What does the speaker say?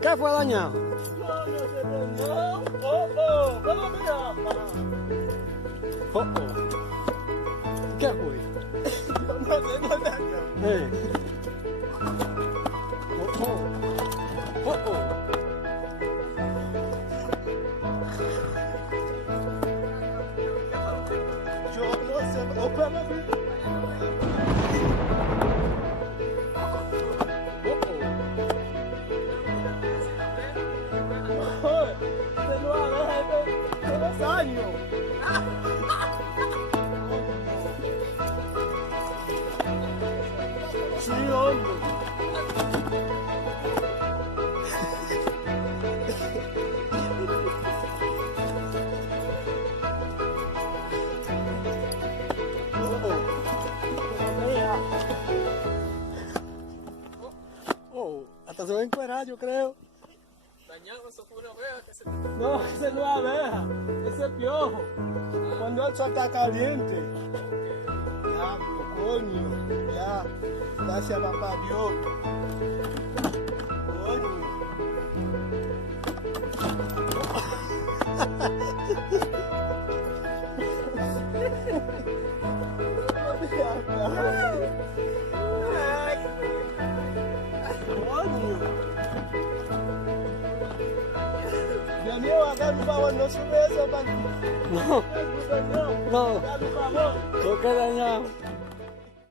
¿Qué fue dañado? No, no se dañó. Oh, vamos a mirar. Oh, oh. ¿Qué fue? No se dañó. Oh, oh. Oh, oh. Yo no sé. Oh, vamos a ver. Se lo agarra de los años. Sí, hombre. Oh, hasta se va a encuerar, yo creo. Dañado, eso fue una abeja que se... No, ese no es abeja, ese es piojo. Cuando el sol está caliente. Diablo, coño. Ya, gracias papá Dios. Coño. Coño. Dios mío, hagan un favor, no sube eso para... No, No, no, hagan un favor. no queda dañado.